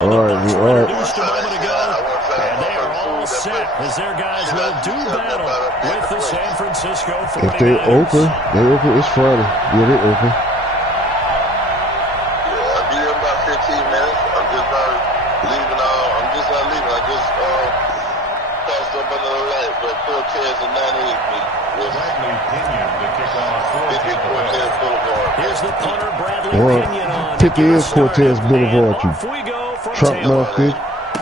All right. Introduced a moment ago, and they are all set as their guys will do battle with the San Francisco 49ers. If they open. It's Friday. Yeah, they open. Yeah, I'll be there in about 15 minutes. I'm just not leaving. I just passed up another light, but Cortez and 98 meet. Bradley Pinion to kick off. Cortez Boulevard. Here's the punter, Bradley Pinion on. 50 is Cortez Boulevard. You Off we go from Trump Taylor. mouth bitch.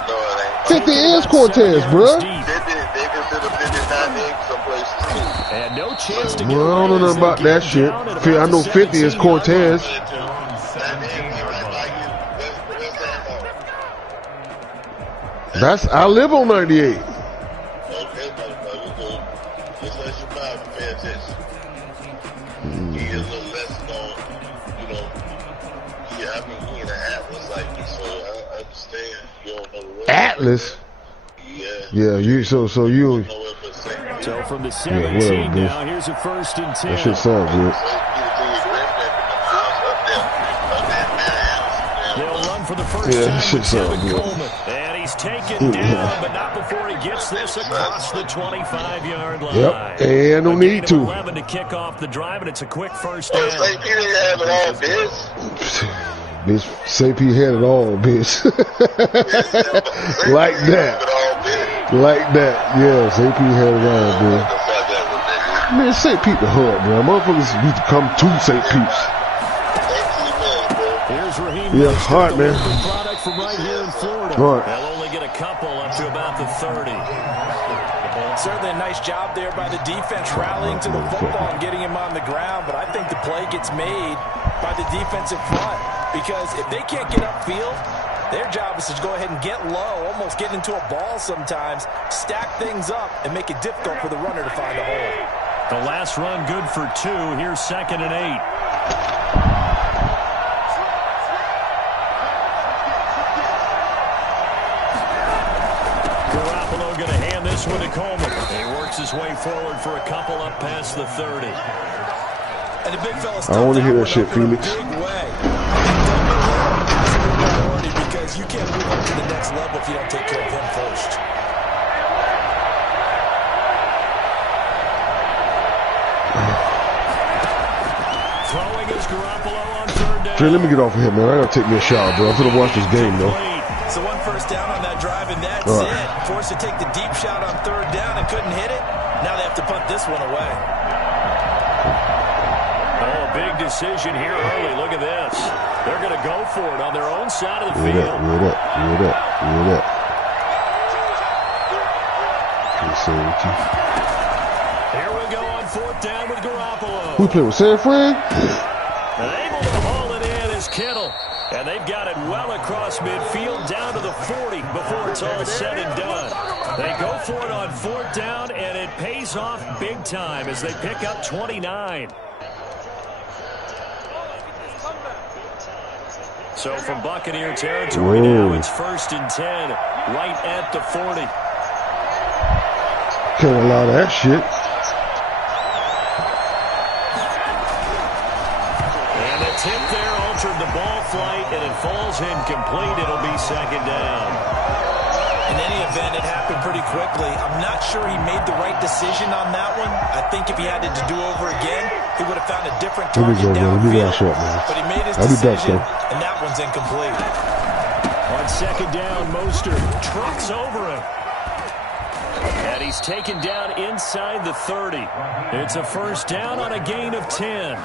No, it ain't. 50 is Cortez, bruh. They consider 59 some places too. And no chance to get Well, I don't know nothing about that shit. I know 50 is Cortez. I live on 98. Okay, motherfucker, good. Just let your mouth pay attention. He is a little less known, you know. He in an Atlas like me, so I understand. You don't know the rest. Atlas? Yeah. Yeah, so you. So from the whatever, 17 bitch. now, here's a 1st and 10. That shit sound good. They'll run for the first Yeah, time that shit with sound Tevin good. Coleman. And he's taken down, but not before he gets this across the 25-yard line. Yep, and no need to. 11 to kick off the drive, and it's a quick first down. St. Peter have it all, bitch. Bitch, CP had it all, bitch. Like that. Like that. Yeah, CP had it all, bro. Man, St. Pete the hood, bro. Motherfuckers used to come to St. Pete's. Here's Raheem Yeah, Mostert, hard, the man. local product from right here in Florida. Hard. They'll only get a couple up to about the 30. Certainly a nice job there by the defense rallying to the football and getting him on the ground, but I think the play gets made by the defensive front because if they can't get upfield, their job is to go ahead and get low, almost get into a ball sometimes, stack things up, and make it difficult for the runner to find a hole. The last run good for 2. Here's 2nd and 8. Garoppolo going to hand this one to Coleman. He works his way forward for a couple up past the 30. And the big fella I don't want to hear that shit, Felix. Because you can't move up to the next level if you don't take care of him first. Throwing is Garoppolo on 3rd down. Trey, let me get off of here, man. I gotta take me a shower, bro. I'm gonna watch this game, though. So 1 first down on that drive, and that's right. it. Forced to take the deep shot on 3rd down and couldn't hit it. Now they have to punt this one away. Oh, big decision here early. Look at this. They're going to go for it on their own side of the field. Read up. Here we go on 4th down with Garoppolo. We play with San Fran? And able to haul it in is Kittle. And they've got it well across midfield down to the 40 before it's all said and done. They go for it on 4th down, and it pays off big time as they pick up 29. So from Buccaneer territory now, it's 1st and 10, right at the 40. Can't allow that shit. And a tip there altered the ball flight, and it falls incomplete. It'll be 2nd down. In any event, it happened pretty quickly. I'm not sure he made the right decision on that one. I think if he had it to do over again, he would have found a different target downfield. But he made his decision, and that one's incomplete. On 2nd down, Mostert trots over him. And he's taken down inside the 30. It's a 1st down on a gain of 10.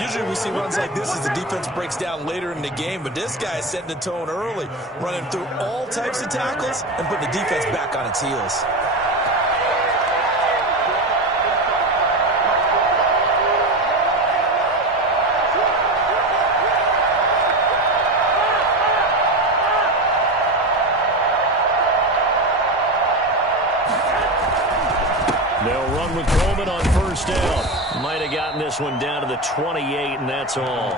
Usually we see runs like this as the defense breaks down later in the game, but this guy is setting the tone early, running through all types of tackles and putting the defense back on its heels. They'll run with Coleman on 1st down. Might have gotten this one down to the 28, and that's all.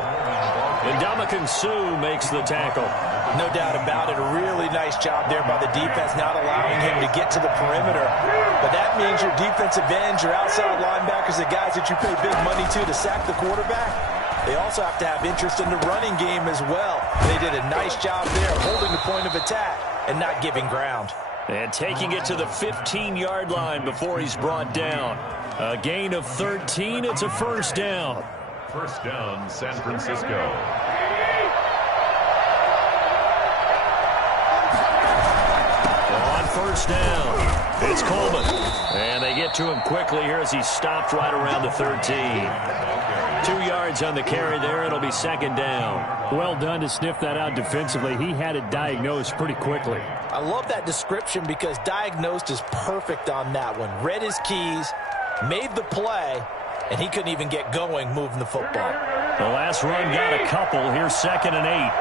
And Ndamukong Suh makes the tackle. No doubt about it. A really nice job there by the defense, not allowing him to get to the perimeter. But that means your defensive ends, your outside linebackers, the guys that you pay big money to sack the quarterback, they also have to have interest in the running game as well. They did a nice job there holding the point of attack and not giving ground. And taking it to the 15-yard line before he's brought down. A gain of 13. It's a first down. First down, San Francisco. On first down, it's Coleman. And they get to him quickly here as he stopped right around the 13. 2 yards on the carry there. It'll be second down. Well done to sniff that out defensively. He had it diagnosed pretty quickly. I love that description because diagnosed is perfect on that one. Read his keys, made the play, and he couldn't even get going moving the football. The last run got a couple. Here's 2nd and 8.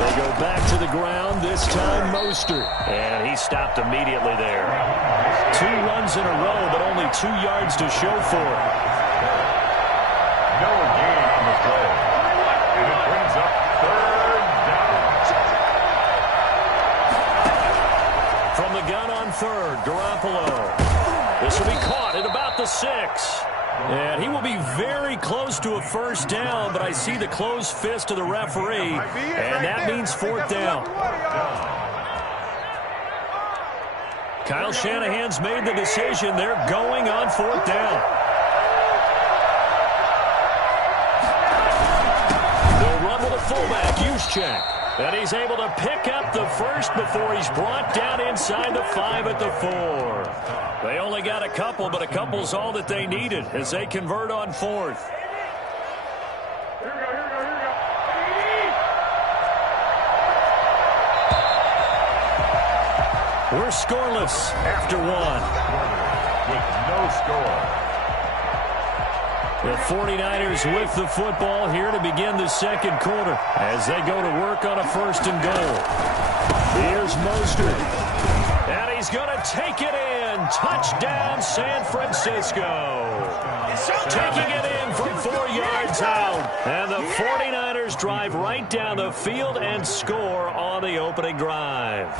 They go back to the ground, this time Mostert. And he stopped immediately there. 2 runs in a row, but only 2 yards to show for it. No gain on the play. And it brings up 3rd down. From the gun on 3rd, Garoppolo. This will be caught at about the 6. And he will be very close to a first down, but I see the closed fist of the referee, and that means 4th down. Kyle Shanahan's made the decision. They're going on 4th down. They'll run with a fullback, Juszczyk. And he's able to pick up the first before he's brought down inside the 5 at the 4. They only got a couple, but a couple's all that they needed as they convert on 4th. We're scoreless after 1. With no score. The 49ers with the football here to begin the second quarter as they go to work on a 1st and goal. Here's Mostert. And he's going to take it in. Touchdown, San Francisco. Taking it in from 4 yards out. And the 49ers drive right down the field and score on the opening drive.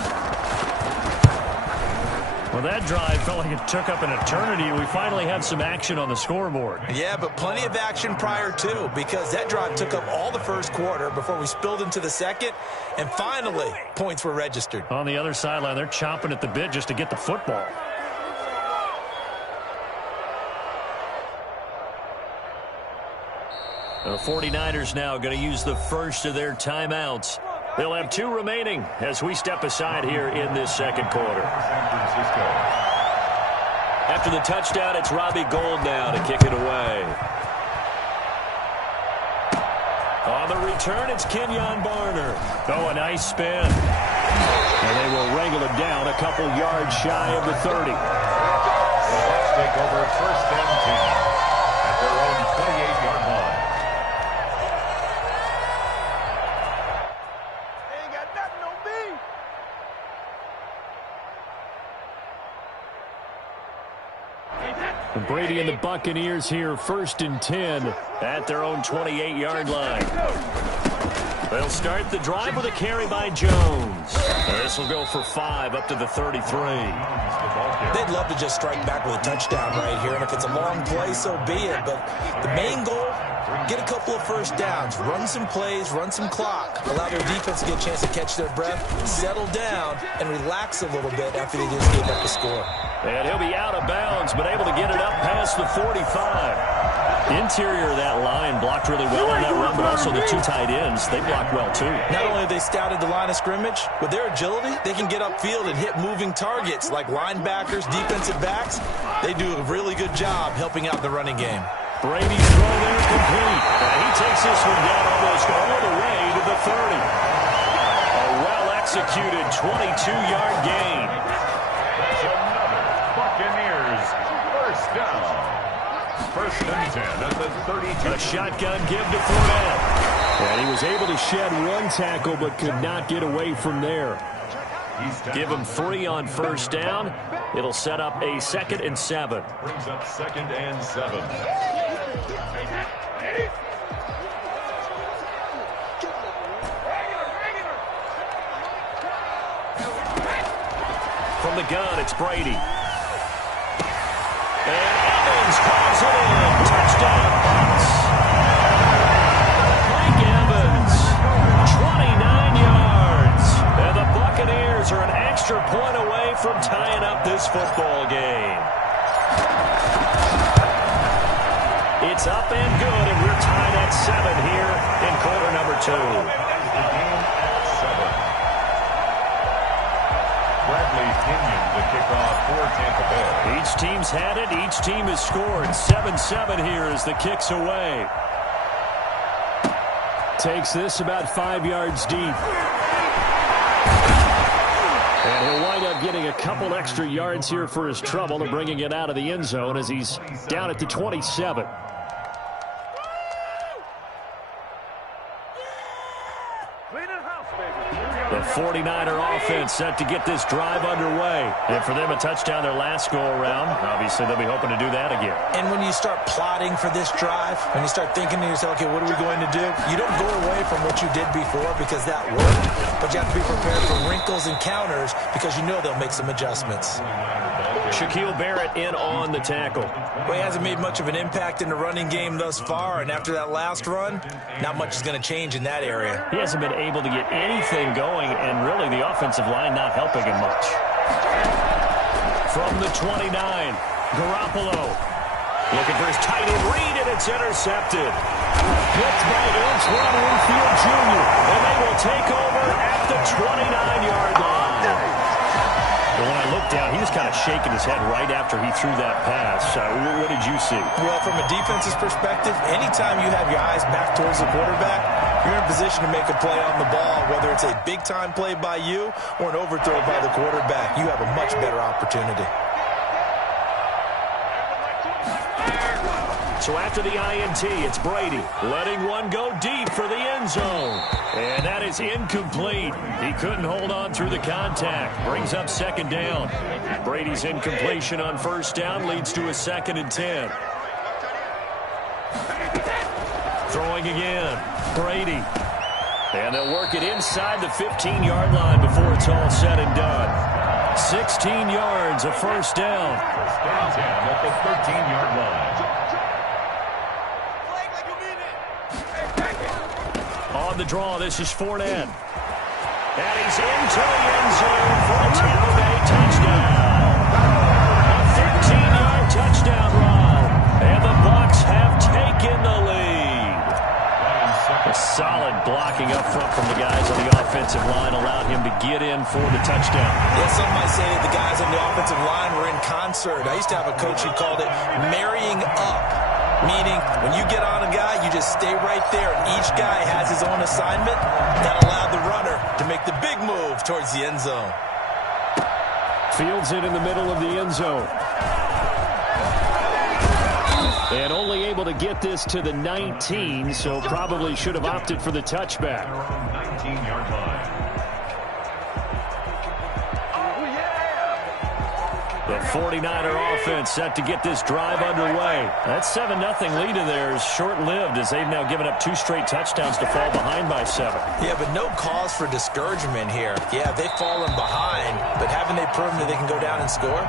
Well, that drive felt like it took up an eternity. We finally have some action on the scoreboard. Yeah, but plenty of action prior to, because that drive took up all the first quarter before we spilled into the second, and finally, points were registered. On the other sideline, they're chomping at the bit just to get the football. The 49ers now going to use the first of their timeouts. They'll have 2 remaining as we step aside here in this second quarter. After the touchdown, it's Robbie Gould now to kick it away. On the return, it's Kenyon Barner. Oh, a nice spin. And they will wrangle him down a couple yards shy of the 30. Let's take over 1st and 10 at their own 28-yard line. Brady and the Buccaneers here, 1st and 10 at their own 28-yard line. They'll start the drive with a carry by Jones. This will go for 5 up to the 33. They'd love to just strike back with a touchdown right here, and if it's a long play, so be it. But the main goal, get a couple of first downs, run some plays, run some clock, allow their defense to get a chance to catch their breath, settle down, and relax a little bit after they just gave up the score. And he'll be out of bounds, but able to get it up past the 45. Interior of that line blocked really well on that run, but also the 2 tight ends, they blocked well too. Not only have they scouted the line of scrimmage, with their agility, they can get upfield and hit moving targets like linebackers, defensive backs. They do a really good job helping out the running game. Brady's throw there complete. And he takes this one down almost all the way to the 30. A well-executed 22-yard gain. That's another Buccaneers first down. 1st and 10 at the 32. A shotgun give to Fournette. And he was able to shed 1 tackle but could not get away from there. Give him 3 on 1st down. It'll set up a 2nd and 7. Brings up 2nd and 7. From the gun, it's Brady. up and good, and we're tied at 7 here in quarter number 2. Bradley Pinion, the kickoff for Tampa Bay. Each team's had it. Each team has scored. 7-7 here as the kick's away. Takes this about 5 yards deep. And he'll wind up getting a couple extra yards here for his trouble and bringing it out of the end zone as he's down at the 27. The 49er offense set to get this drive underway. And for them, a touchdown their last go-around. Obviously, they'll be hoping to do that again. And when you start plotting for this drive, when you start thinking to yourself, okay, what are we going to do? You don't go away from what you did before because that worked. But you have to be prepared for wrinkles and counters because you know they'll make some adjustments. Shaquille Barrett in on the tackle. Well, he hasn't made much of an impact in the running game thus far, and after that last run, not much is going to change in that area. He hasn't been able to get anything going, and really the offensive line not helping him much. From the 29, Garoppolo looking for his tight end read, and it's intercepted. Picked by Antoine Winfield Jr., and they will take over at the 29-yard line. But when I looked down, he was kind of shaking his head right after he threw that pass. What did you see? Well, from a defense's perspective, anytime you have your eyes back towards the quarterback, you're in position to make a play on the ball, whether it's a big-time play by you or an overthrow by the quarterback. You have a much better opportunity. So after the INT, it's Brady letting one go deep for the end zone. And that is incomplete. He couldn't hold on through the contact. Brings up second down. Brady's incompletion on first down leads to a 2nd and 10. Throwing again. Brady. And they'll work it inside the 15-yard line before it's all said and done. 16 yards, a first down. First down 10 at the 13-yard line. On the draw, this is Fournette. And he's into the end zone for a Tampa Bay touchdown. A 13-yard touchdown run. And the Bucs have taken the lead. A solid blocking up front from the guys on the offensive line allowed him to get in for the touchdown. Yeah, some might say that the guys on the offensive line were in concert. I used to have a coach who called it marrying up. Meaning, when you get on a guy, you just stay right there, and each guy has his own assignment. That allowed the runner to make the big move towards the end zone. Fields it in the middle of the end zone. And only able to get this to the 19, so probably should have opted for the touchback. 19-yard line. The 49er offense set to get this drive underway. That 7-0 lead of theirs short-lived as they've now given up 2 straight touchdowns to fall behind by 7. Yeah, but no cause for discouragement here. Yeah, they've fallen behind, but haven't they proven that they can go down and score?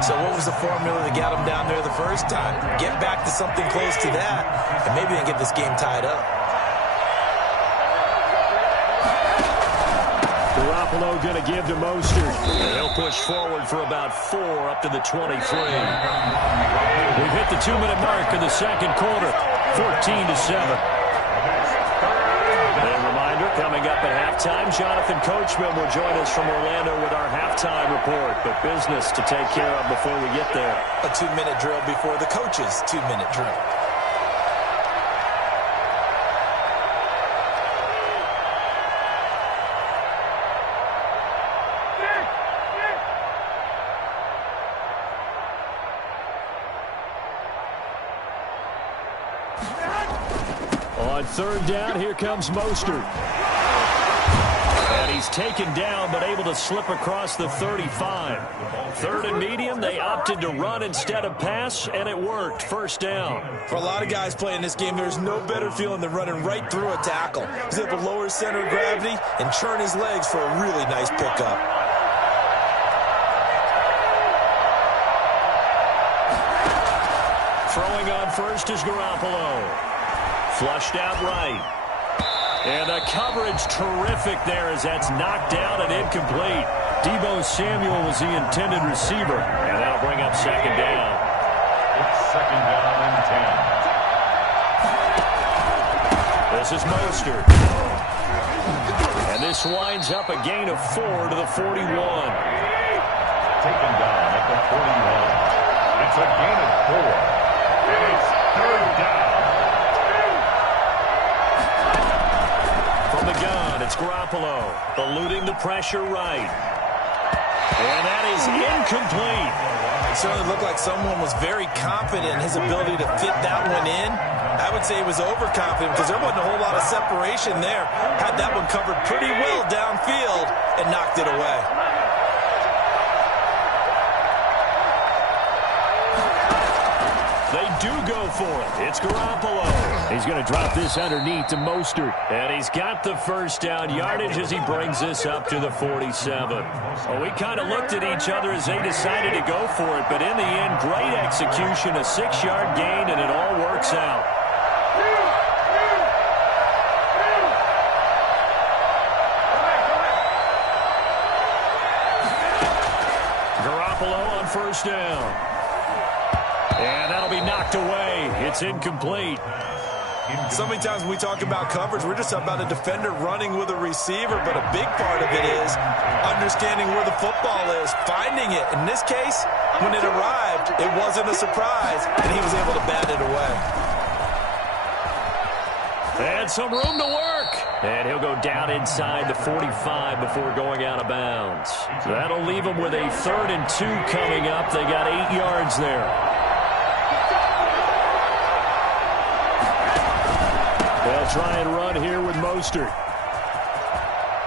So what was the formula that got them down there the first time? Get back to something close to that, and maybe they can get this game tied up. Garoppolo going to give to Mostert. They'll push forward for about 4 up to the 23. We've hit the 2-minute mark in the second quarter, 14-7. A reminder, coming up at halftime, Jonathan Coachman will join us from Orlando with our halftime report. But business to take care of before we get there. A 2-minute drill before the coach's 2-minute drill. On third down, here comes Mostert. And he's taken down, but able to slip across the 35. Third and medium, they opted to run instead of pass, and it worked. First down. For a lot of guys playing this game, there's no better feeling than running right through a tackle. He's able to lower his center of gravity and churn his legs for a really nice pickup. Throwing on first is Garoppolo. Flushed out right. And the coverage terrific there as that's knocked down and incomplete. Deebo Samuel was the intended receiver. And that'll bring up second down. It's second down and 10. This is Mostert. And this winds up a gain of 4 to the 41. Taken down at the 41. It's a gain of 4. And it's third down. From the gun, it's Garoppolo. Eluding the pressure right. And that is incomplete. It certainly looked like someone was very confident in his ability to fit that one in. I would say he was overconfident because there wasn't a whole lot of separation there. Had that one covered pretty well downfield and knocked it away. They do go for it. It's Garoppolo. He's going to drop this underneath to Mostert. And he's got the first down yardage as he brings this up to the 47. Well, we kind of looked at each other as they decided to go for it, but in the end, great execution, a 6-yard gain, and it all works out. Garoppolo on first down. And that'll be knocked away. It's incomplete. So many times when we talk about coverage, we're just about a defender running with a receiver, but a big part of it is understanding where the football is, finding it. In this case, when it arrived, it wasn't a surprise, and he was able to bat it away. And some room to work. And he'll go down inside the 45 before going out of bounds. So that'll leave him with a 3rd and 2 coming up. They got 8 yards there. They'll try and run here with Mostert.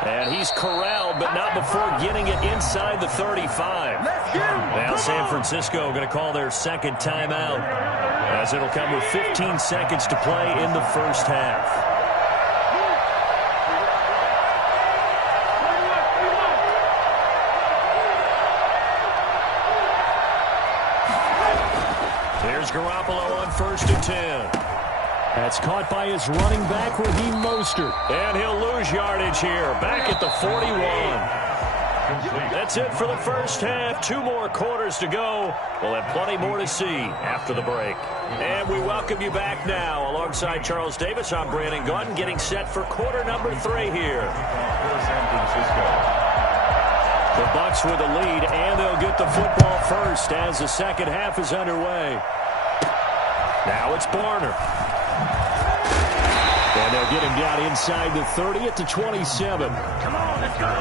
And he's corralled, but not before getting it inside the 35. Now San Francisco going to call their second timeout, as it'll come with 15 seconds to play in the first half. Here's Garoppolo on 1st and 10. That's caught by his running back, Raheem Mostert. And he'll lose yardage here, back at the 41. That's it for the first half. 2 more quarters to go. We'll have plenty more to see after the break. And we welcome you back now. Alongside Charles Davis, I'm Brandon Gaudin, getting set for quarter number 3 here. San Francisco. The Bucs with the lead, and they'll get the football first as the second half is underway. Now it's Barner. And they'll get him down inside the 30 at the 27. Come on, let's go.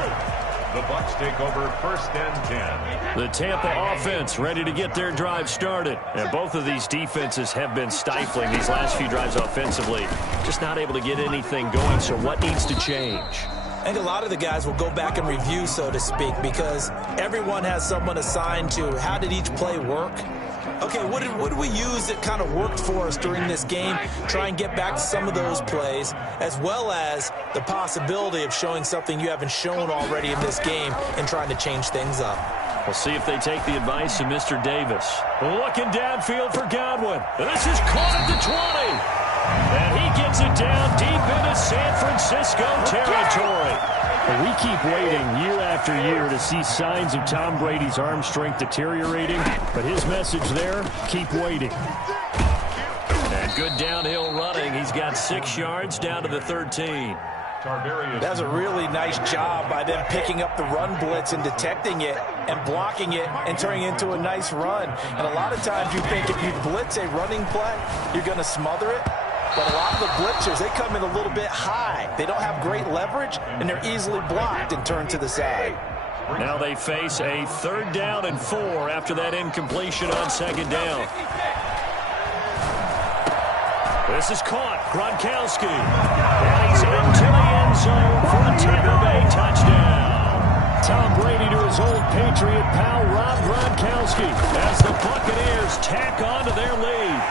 The Bucs take over 1st and 10. The Tampa offense ready to get their drive started. And both of these defenses have been stifling these last few drives offensively. Just not able to get anything going, so what needs to change? I think a lot of the guys will go back and review, so to speak, because everyone has someone assigned to how did each play work. Okay, what did we use that kind of worked for us during this game? Try and get back to some of those plays, as well as the possibility of showing something you haven't shown already in this game and trying to change things up. We'll see if they take the advice of Mr. Davis. Looking downfield for Godwin. This is caught at the 20. And he gets it down deep into San Francisco territory. We keep waiting year after year to see signs of Tom Brady's arm strength deteriorating, but his message there, keep waiting. And good downhill running. He's got 6 yards down to the 13. That's a really nice job by them picking up the run blitz and detecting it and blocking it and turning it into a nice run. And a lot of times you think if you blitz a running play, you're going to smother it. But a lot of the blitzers, they come in a little bit high. They don't have great leverage, and they're easily blocked and turned to the side. Now they face a 3rd down and 4 after that incompletion on 2nd down. This is caught. Gronkowski. And he's into the end zone for a Tampa Bay touchdown. Tom Brady to his old Patriot pal, Rob Gronkowski, as the Buccaneers tack on to their lead.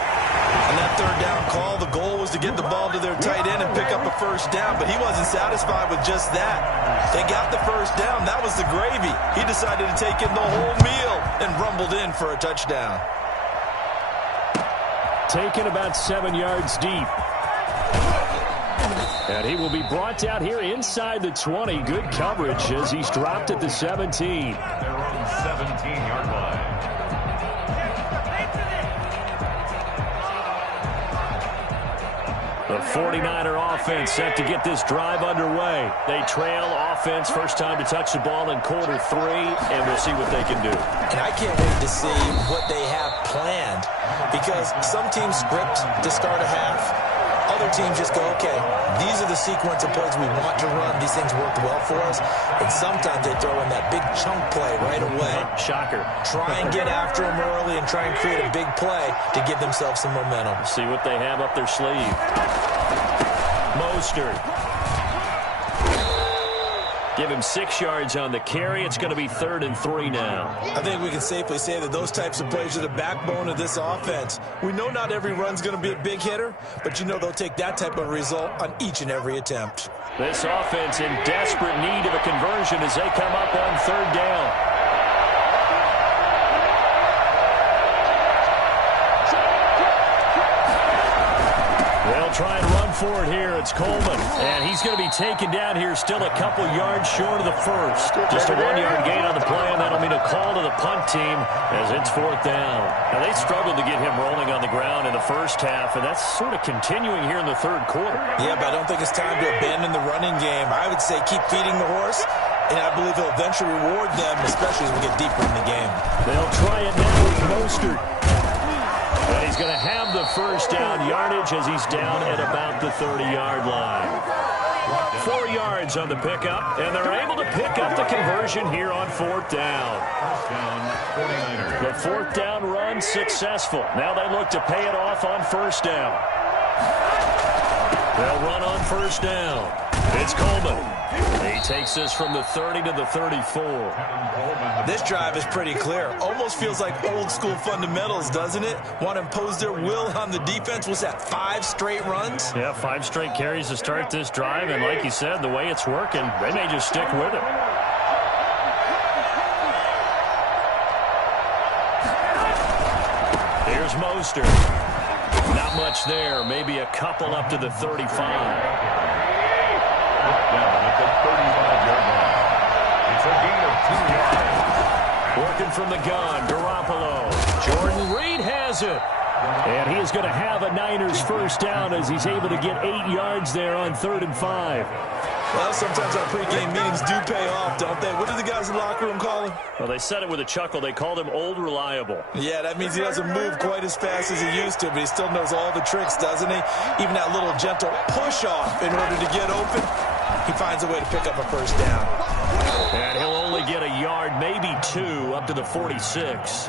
On that 3rd down call, the goal was to get the ball to their tight end and pick up a 1st down, but he wasn't satisfied with just that. They got the 1st down. That was the gravy. He decided to take in the whole meal and rumbled in for a touchdown. Taken about 7 yards deep. And he will be brought down here inside the 20. Good coverage as he's dropped at the 17. They're on the 17-yard line. The 49er offense set to get this drive underway. They trail offense, first time to touch the ball in quarter 3, and we'll see what they can do. And I can't wait to see what they have planned, because some teams script to start a half. Other teams just go, okay, these are the sequence of plays we want to run. These things worked well for us. And sometimes they throw in that big chunk play right away. Shocker. Try and get after them early and try and create a big play to give themselves some momentum. See what they have up their sleeve. Mostert. Give him 6 yards on the carry. It's going to be 3rd and 3 now. I think we can safely say that those types of plays are the backbone of this offense. We know not every run's going to be a big hitter, but you know they'll take that type of result on each and every attempt. This offense in desperate need of a conversion as they come up on 3rd down. They'll try and run for it here. It's Coleman. And he's going to be taken down here still a couple yards short of the first. Just a 1-yard gain on the play, and that'll mean a call to the punt team as it's 4th down. Now, they struggled to get him rolling on the ground in the first half, and that's sort of continuing here in the 3rd quarter. Yeah, but I don't think it's time to abandon the running game. I would say keep feeding the horse, and I believe he'll eventually reward them, especially as we get deeper in the game. They'll try it now with Mostert. And he's going to have the first down yardage as he's down at about the 30-yard line. 4 yards on the pickup, and they're able to pick up the conversion here on 4th down. The 4th down run successful. Now they look to pay it off on 1st down. They'll run on 1st down. It's Coleman. He takes this from the 30 to the 34. This drive is pretty clear. Almost feels like old school fundamentals, doesn't it? Want to impose their will on the defense. Was that 5 straight runs? Yeah, 5 straight carries to start this drive. And like you said, the way it's working, they may just stick with it. Here's Mostert. Not much there. Maybe a couple up to the 35. Down at the 35-yard line. It's a gain of 2 yards. Working from the gun, Garoppolo. Jordan Reed has it. And he is going to have a Niners first down as he's able to get 8 yards there on 3rd and 5. Well, sometimes our pregame meetings do pay off, don't they? What do the guys in the locker room call him? Well, they said it with a chuckle. They called him Old Reliable. Yeah, that means he doesn't move quite as fast as he used to, but he still knows all the tricks, doesn't he? Even that little gentle push-off in order to get open, he finds a way to pick up a first down. And he'll only get a yard, maybe 2, up to the 46.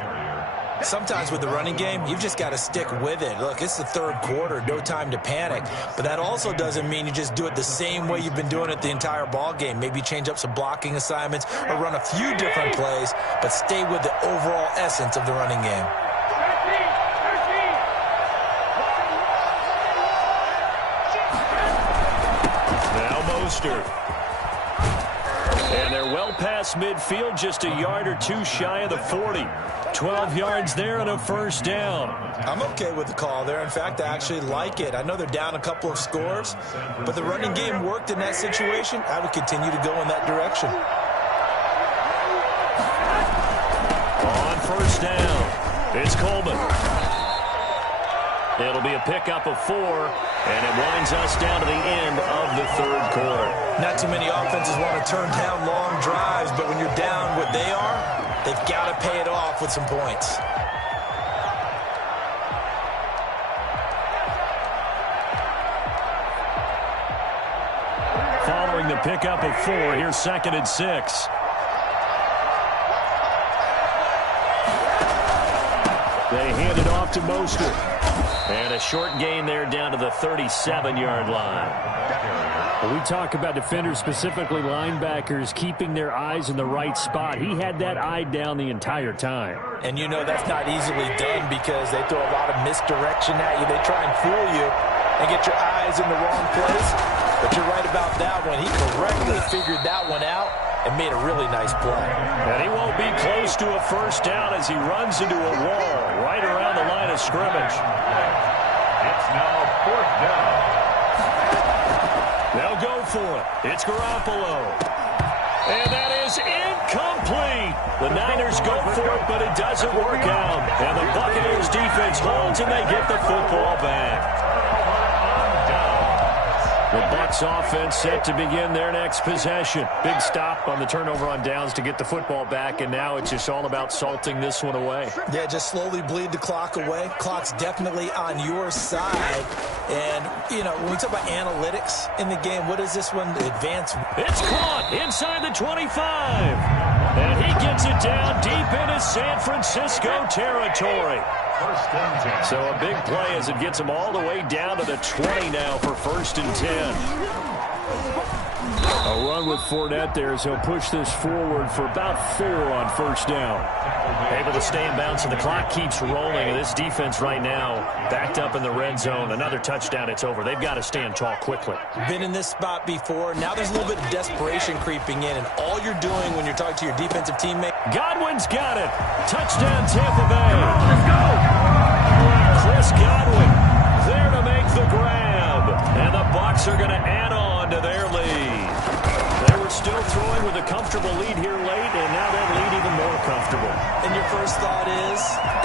Sometimes with the running game, you've just got to stick with it. Look, it's the 3rd quarter, no time to panic. But that also doesn't mean you just do it the same way you've been doing it the entire ball game. Maybe change up some blocking assignments or run a few different plays, but stay with the overall essence of the running game. Now Mostert. And they're well past midfield, just a yard or 2 shy of the 40. 12 yards there and a first down. I'm okay with the call there. In fact, I actually like it. I know they're down a couple of scores, but the running game worked in that situation. I would continue to go in that direction. On first down, it's Coleman. It'll be a pickup of 4, and it winds us down to the end of the 3rd quarter. Not too many offenses want to turn down long drives, but when you're down what they are, they've got to pay it off with some points. Following the pickup of 4, here's 2nd and 6. They hand it off to Mostert. And a short gain there down to the 37-yard line. When we talk about defenders, specifically linebackers, keeping their eyes in the right spot. He had that eye down the entire time. And you know that's not easily done because they throw a lot of misdirection at you. They try and fool you and get your eyes in the wrong place. But you're right about that one. He correctly figured that one out and made a really nice play. And he won't be close to a first down as he runs into a wall right around the line of scrimmage. It's now 4th down. They'll go for it. It's Garoppolo. And that is incomplete. The Niners go for it, but it doesn't work out. And the Buccaneers defense holds, and they get the football back. On down. The Bucs offense set to begin their next possession. Big stop on the turnover on downs to get the football back, and now it's just all about salting this one away. Yeah, just slowly bleed the clock away. Clock's definitely on your side. And, you know, when we talk about analytics in the game, what is this one? Advance. It's caught inside the 25. And he gets it down deep into San Francisco territory. So a big play as it gets him all the way down to the 20 now for 1st and 10. A run with Fournette there as he'll push this forward for about 4 on 1st down. Able to stay in bounds, and the clock keeps rolling. And this defense right now backed up in the red zone. Another touchdown, it's over. They've got to stand tall quickly. Been in this spot before. Now there's a little bit of desperation creeping in. And all you're doing when you're talking to your defensive teammate. Godwin's got it. Touchdown, Tampa Bay. Let's go. Chris Godwin there to make the grab. And the Bucs are going to add on to their lead. They were still throwing with a comfortable lead here late, and now that lead even more comfortable. And your first thought is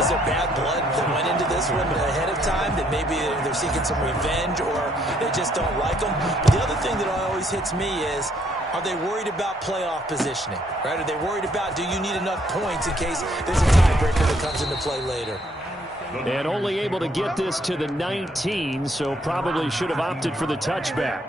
there bad blood that went into this one ahead of time, that maybe they're seeking some revenge or they just don't like them? But the other thing that always hits me is, are they worried about playoff positioning? Right? Are they worried about, do you need enough points in case there's a tiebreaker that comes into play later? And only able to get this to the 19, so probably should have opted for the touchback.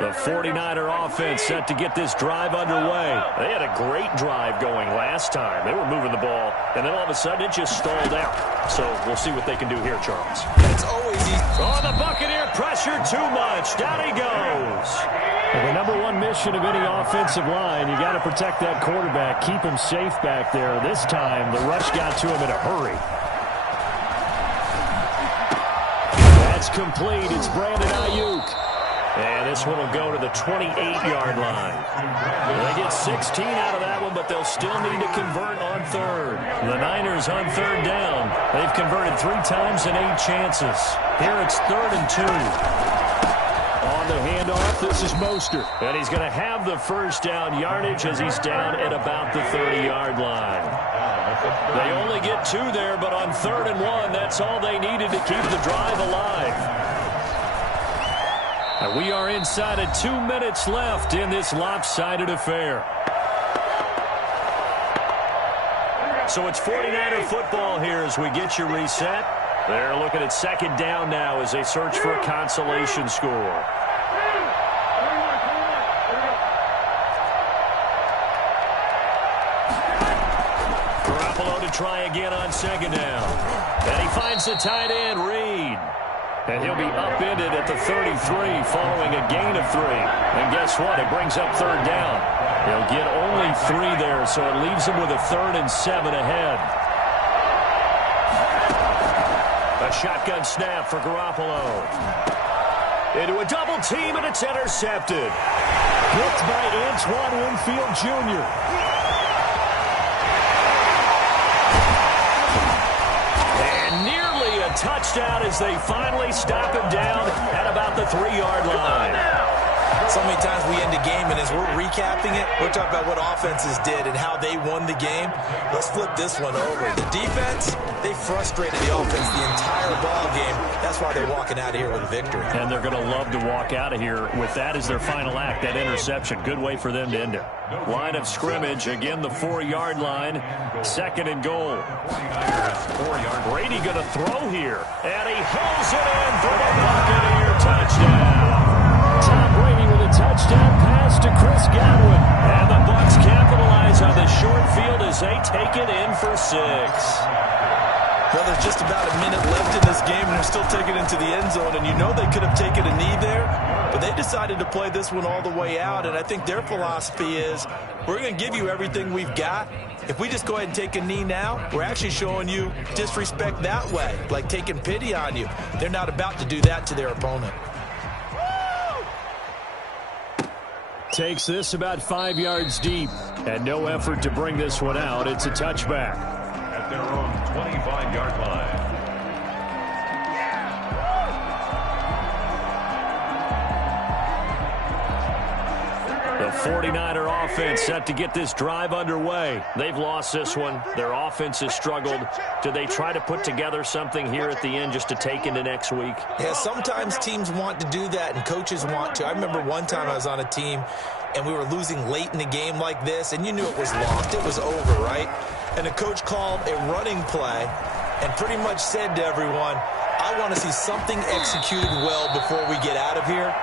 The 49er offense set to get this drive underway. They had a great drive going last time. They were moving the ball, and then all of a sudden it just stalled out. So we'll see what they can do here, Charles. It's always easy. Oh, the Buccaneer pressure too much. Down he goes. Well, the number one mission of any offensive line, you got to protect that quarterback, keep him safe back there. This time, the rush got to him in a hurry. That's complete. It's Brandon Ayuk. And this one will go to the 28-yard line. They get 16 out of that one, but they'll still need to convert on 3rd. The Niners on 3rd down. They've converted 3 times in 8 chances. Here it's 3rd and 2. On the handoff, this is Mostert. And he's going to have the first down yardage as he's down at about the 30-yard line. They only get 2 there, but on 3rd and 1, that's all they needed to keep the drive alive. And we are inside of 2 minutes left in this lopsided affair. So it's 49er football here as we get you reset. They're looking at 2nd down now as they search for a consolation score. Garoppolo to try again on 2nd down. And he finds the tight end, Reed. And he'll be upended at the 33 following a gain of 3. And guess what? It brings up 3rd down. He'll get only 3 there, so it leaves him with a 3rd and 7 ahead. A shotgun snap for Garoppolo. Into a double team, and it's intercepted. Picked by Antoine Winfield Jr. Touchdown as they finally stop him down at about the 3-yard line. So many times we end a game, and as we're recapping it, we're talking about what offenses did and how they won the game. Let's flip this one over. The defense, they frustrated the offense the entire ball game. That's why they're walking out of here with a victory. And they're going to love to walk out of here with that as their final act, that interception. Good way for them to end it. Line of scrimmage, again the 4-yard line. 2nd and goal. Brady going to throw here. And he hauls it in for the Buccaneer touchdown. Tom Brady with a touchdown pass to Chris Godwin. And the Bucs capitalize on the short field as they take it in for 6. Well, there's just about a minute left in this game, and they're still taking it into the end zone. And you know they could have taken a knee there, but they decided to play this one all the way out. And I think their philosophy is, we're going to give you everything we've got. If we just go ahead and take a knee now, we're actually showing you disrespect that way, like taking pity on you. They're not about to do that to their opponent. Takes this about 5 yards deep, and no effort to bring this one out. It's a touchback. At their own 25-yard line. The 49er offense set to get this drive underway. They've lost this one. Their offense has struggled. Do they try to put together something here at the end just to take into next week? Yeah, sometimes teams want to do that and coaches want to. I remember one time I was on a team and we were losing late in the game like this, and you knew it was lost. It was over, right? And the coach called a running play and pretty much said to everyone, I want to see something executed well before we get out of here.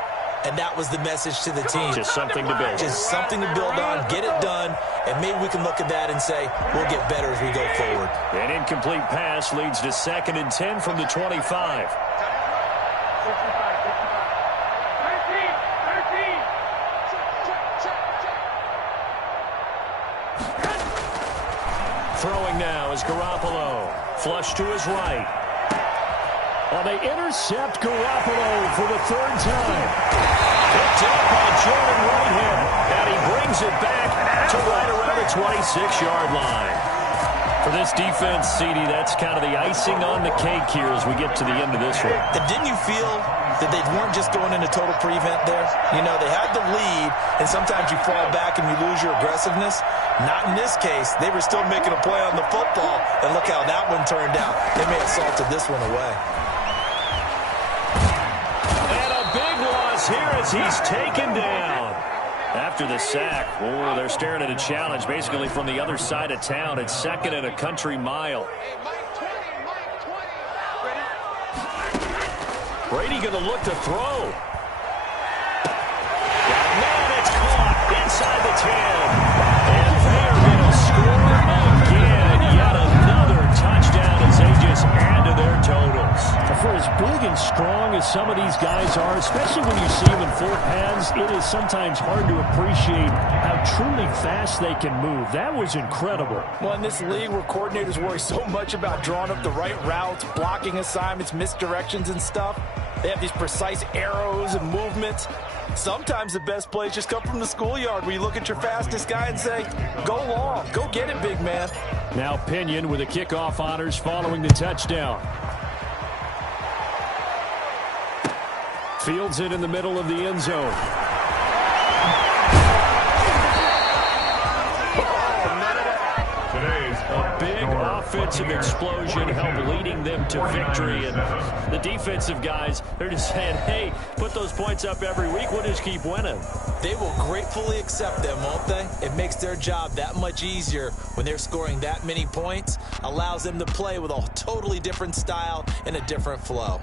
And that was the message to the team. Just something to build. Just something to build on, get it done, and maybe we can look at that and say, we'll get better as we go forward. An incomplete pass leads to 2nd and 10 from the 25. Throwing now is Garoppolo. Flush to his right. Well, they intercept Garoppolo for the 3rd time. Picked up by Jordan Whitehead, and he brings it back to right around the 26-yard line. For this defense, CD, that's kind of the icing on the cake here as we get to the end of this one. And didn't you feel that they weren't just going into total prevent there? You know, they had the lead, and sometimes you fall back and you lose your aggressiveness. Not in this case. They were still making a play on the football, and look how that one turned out. They may have salted this one away. Here as he's taken down. After the sack, oh, they're staring at a challenge basically from the other side of town. It's 2nd and a country mile. Brady going to look to throw. Man, it's caught inside the 10. And they are going to score again. Yet another touchdown as they just add to their totals. For as big and strong as some of these guys are, especially when you see them in full pads, it is sometimes hard to appreciate how truly fast they can move. That was incredible. Well, in this league where coordinators worry so much about drawing up the right routes, blocking assignments, misdirections and stuff, they have these precise arrows and movements. Sometimes the best plays just come from the schoolyard where you look at your fastest guy and say, go long, go get it, big man. Now Pinion with the kickoff honors following the touchdown. Fields it in the middle of the end zone. A big offensive explosion helped leading them to victory. And the defensive guys, they're just saying, hey, put those points up every week. We'll just keep winning. They will gratefully accept them, won't they? It makes their job that much easier when they're scoring that many points. Allows them to play with a totally different style and a different flow.